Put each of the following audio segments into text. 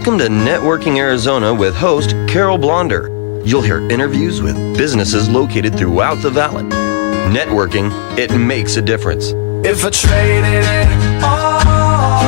Welcome to Networking Arizona with host Carol Blonder. You'll hear interviews with businesses located throughout the valley. Networking, it makes a difference. If I traded it all.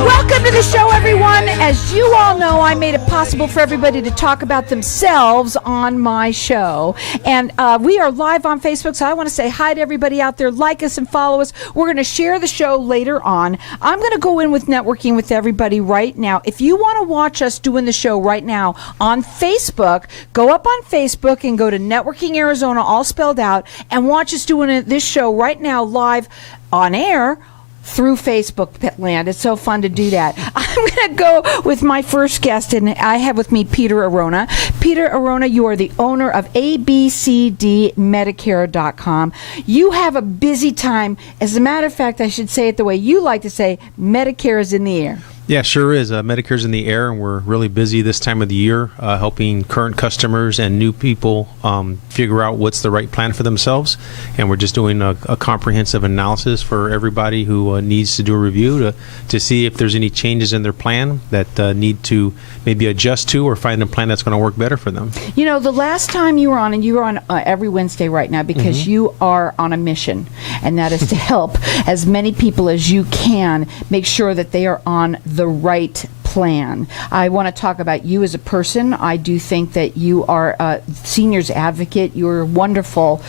Welcome to the show, everyone. As you all know, I made it possible for everybody to talk about themselves on my show. And we are live on Facebook, so I want to say hi to everybody out there. Like us and follow us. We're going to share the show later on. I'm going to go in with networking with everybody right now. If you want to watch us doing the show right now on Facebook, go up on Facebook and go to Networking Arizona, all spelled out, and watch us doing this show right now live on air through Facebook land. It's so fun to do that. I'm going to go with my first guest, and I have with me Peter Arona. Peter Arona, you are the owner of ABCDMedicare.com. You have a busy time. As a matter of fact, I should say it the way you like to say, Medicare is in the air. Yeah, sure is. Medicare's in the air, and we're really busy this time of the year helping current customers and new people figure out what's the right plan for themselves. And we're just doing a comprehensive analysis for everybody who needs to do a review to see if there's any changes in their plan that need to maybe adjust to or find a plan that's going to work better for them. You know, the last time you were on, and you were on every Wednesday right now because you are on a mission, and that is to help as many people as you can make sure that they are on the right plan. I want to talk about you as a person. I do think that you are a seniors advocate. You're wonderful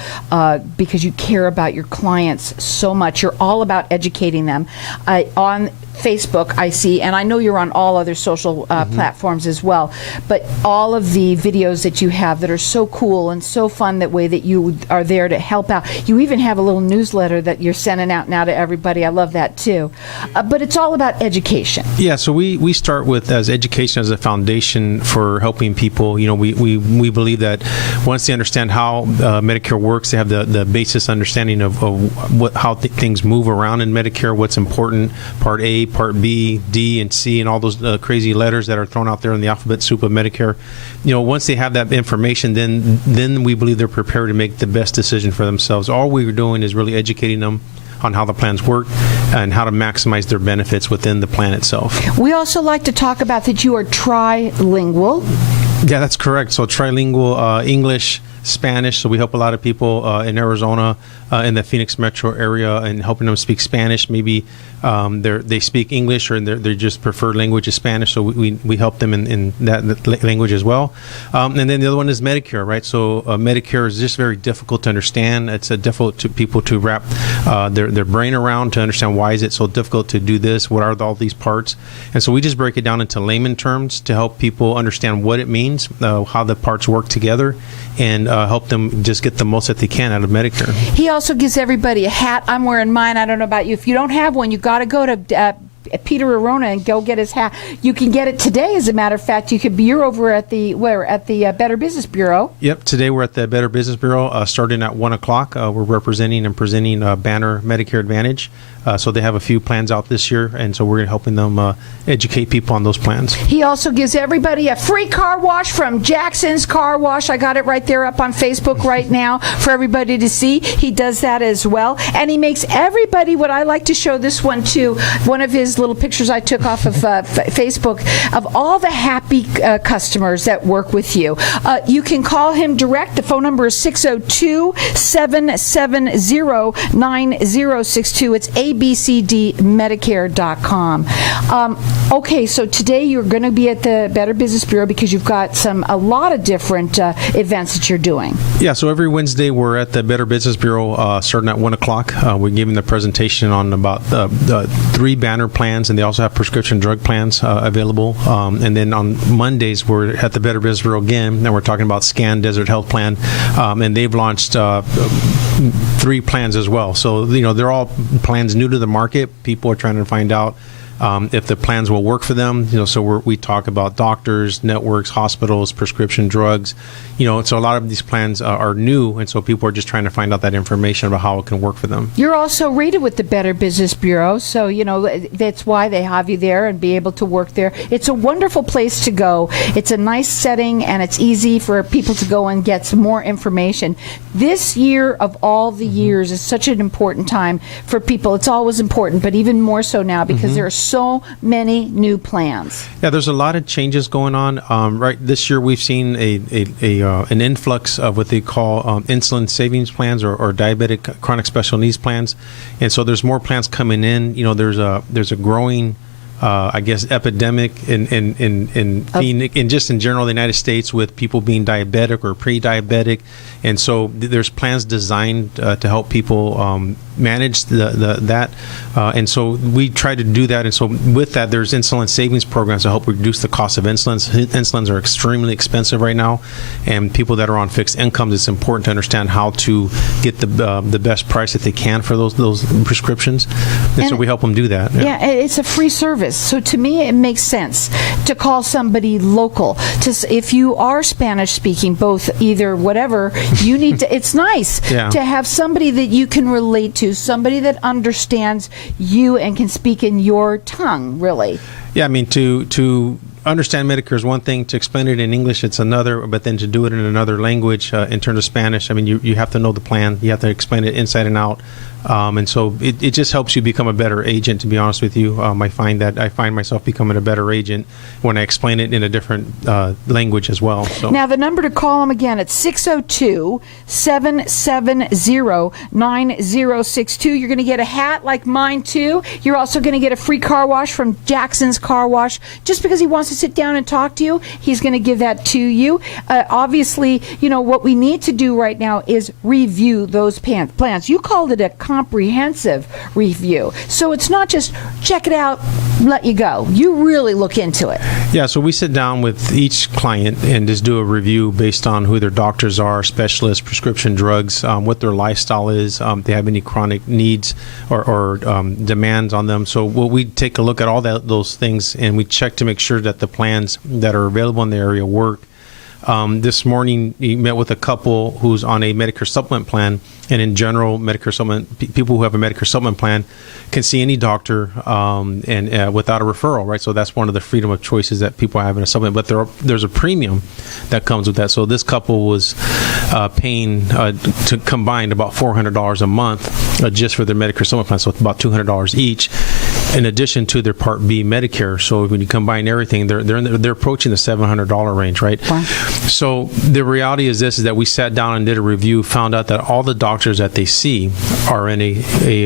because you care about your clients so much. You're all about educating them. On Facebook, I see, and I know you're on all other social platforms as well, but all of the videos that you have that are so cool and so fun, that way that you are there to help out. You even have a little newsletter that you're sending out now to everybody. I love that too. But it's all about education. Yeah, so we start with as education as a foundation for helping people. You know, we believe that once they understand how Medicare works, they have the basis understanding of how things move around in Medicare, what's important, Part A, Part B, D, and C, and all those crazy letters that are thrown out there in the alphabet soup of Medicare. You know, once they have that information, then we believe they're prepared to make the best decision for themselves. All we're doing is really educating them on how the plans work and how to maximize their benefits within the plan itself. We also like to talk about that you are trilingual. Yeah, that's correct. So trilingual, English, Spanish. So we help a lot of people in Arizona, in the Phoenix metro area, and helping them speak Spanish. Maybe they speak English, or their just preferred language is Spanish. So we help them in that language as well. And then the other one is Medicare, right? So Medicare is just very difficult to understand. It's difficult to people to wrap their brain around, to understand why is it so difficult to do this? What are all these parts? And so we just break it down into layman terms to help people understand what it means, how the parts work together, and help them just get the most that they can out of Medicare. He also gives everybody a hat. I'm wearing mine. I don't know about you. If you don't have one, you got to go to Peter Arona and go get his hat. You can get it today, as a matter of fact. You're over at the Better Business Bureau. Yep, today we're at the Better Business Bureau starting at 1 o'clock. We're representing and presenting Banner Medicare Advantage. So they have a few plans out this year, and so we're helping them educate people on those plans. He also gives everybody a free car wash from Jackson's Car Wash. I got it right there up on Facebook right now for everybody to see. He does that as well. And he makes everybody, what I like to show this one too, one of his little pictures I took off of Facebook of all the happy customers that work with you. You can call him direct. The phone number is 602-770-9062. It's ABCDMedicare.com. Okay, so today you're going to be at the Better Business Bureau because you've got a lot of different events that you're doing. Yeah, so every Wednesday we're at the Better Business Bureau starting at 1 o'clock. We're giving the presentation on about 3 Banner plans, and they also have prescription drug plans available. And then on Mondays we're at the Better Business Bureau again, and we're talking about Scan Desert Health Plan, and they've launched 3 plans as well. So, you know, they're all plans new to the market. People are trying to find out if the plans will work for them. You know, so we talk about doctors, networks, hospitals, prescription drugs. You know, so a lot of these plans are new, and so people are just trying to find out that information about how it can work for them. You're also rated with the Better Business Bureau, so, you know, that's why they have you there and be able to work there. It's a wonderful place to go. It's a nice setting, and it's easy for people to go and get some more information. This year of all the years is such an important time for people. It's always important, but even more so now because there are so many new plans. Yeah, there's a lot of changes going on. Right this year, we've seen an influx of what they call insulin savings plans or diabetic chronic special needs plans, and so there's more plans coming in. There's a growing I guess, epidemic in just in general the United States with people being diabetic or pre-diabetic, and so there's plans designed to help people manage that, and so we try to do that. And so with that, there's insulin savings programs to help reduce the cost of insulins. Insulins are extremely expensive right now, and people that are on fixed incomes, it's important to understand how to get the best price that they can for those prescriptions, and so we help them do that. Yeah, it's a free service. So to me, it makes sense to call somebody local. If you are Spanish speaking, both either whatever, you need to. It's nice to have somebody that you can relate to, somebody that understands you and can speak in your tongue. Really. Yeah, I mean to understand Medicare is one thing. To explain it in English, it's another. But then to do it in another language, in terms of Spanish, I mean, you have to know the plan. You have to explain it inside and out. And so it just helps you become a better agent, to be honest with you. I find myself becoming a better agent when I explain it in a different language as well. So. Now, the number to call them again, it's 602-770-9062. You're going to get a hat like mine, too. You're also going to get a free car wash from Jackson's Car Wash. Just because he wants to sit down and talk to you, he's going to give that to you. Obviously, what we need to do right now is review those plans. You called it a comprehensive review. So it's not just check it out, let you go. You really look into it. Yeah, so we sit down with each client and just do a review based on who their doctors are, specialists, prescription drugs, what their lifestyle is, if they have any chronic needs or demands on them. So we take a look at all those things, and we check to make sure that the plans that are available in the area work. This morning, he met with a couple who's on a Medicare Supplement plan, and in general, Medicare Supplement people who have a Medicare Supplement plan can see any doctor and without a referral, right? So that's one of the freedom of choices that people have in a supplement. But there's a premium that comes with that. So this couple was paying to combined about $400 a month just for their Medicare Supplement plan, so it's about $200 each, in addition to their Part B Medicare. So when you combine everything, they're approaching the $700 range, right? Wow. So the reality is that we sat down and did a review, found out that all the doctors that they see are in a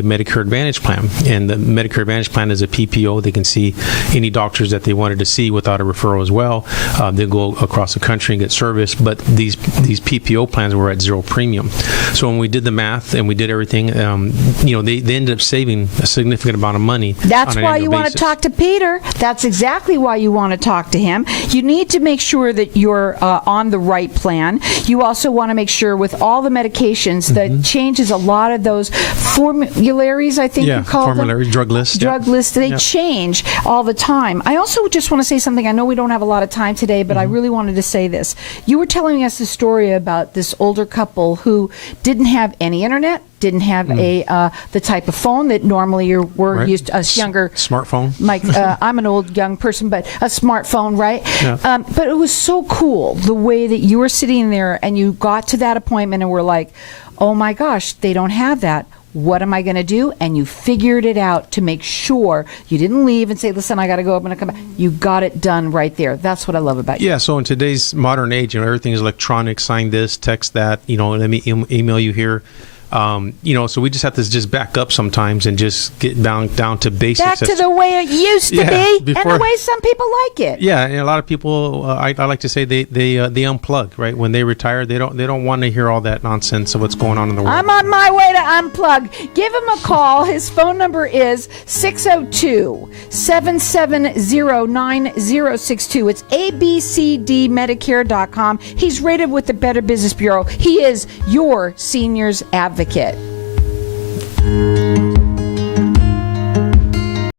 Medicare Advantage plan, and the Medicare Advantage plan is a PPO. They can see any doctors that they wanted to see without a referral as well. They go across the country and get service, but these PPO plans were at zero premium. So when we did the math and we did everything, they ended up saving a significant amount of money. That's why you want to talk to Peter. That's exactly why you want to talk to him. You need to make sure that you're on the right plan. You also want to make sure with all the medications that changes a lot of those formularies, I think you call formularies, them. Drug lists. Drug lists, they change all the time. I also just want to say something. I know we don't have a lot of time today, but I really wanted to say this. You were telling us a story about this older couple who didn't have any internet, didn't have the type of phone that normally we're used to, us younger. Smartphone. Mike, I'm an old young person, but a smartphone, right? Yeah. But it was so cool the way that you were sitting there and you got to that appointment and were like, oh my gosh, they don't have that. What am I going to do? And you figured it out to make sure you didn't leave and say, listen, I got to go, I'm going to come back. You got it done right there. That's what I love about you. Yeah, so in today's modern age, everything is electronic, sign this, text that, let me email you here. So we just have to just back up sometimes and just get down to basics. Back to the way it used to be, and the way some people like it. Yeah, and a lot of people, I like to say they unplug, right? When they retire, they don't want to hear all that nonsense of what's going on in the world. I'm on my way to unplug. Give him a call. His phone number is 602-770-9062. It's ABCDMedicare.com. He's rated with the Better Business Bureau. He is your seniors advocate.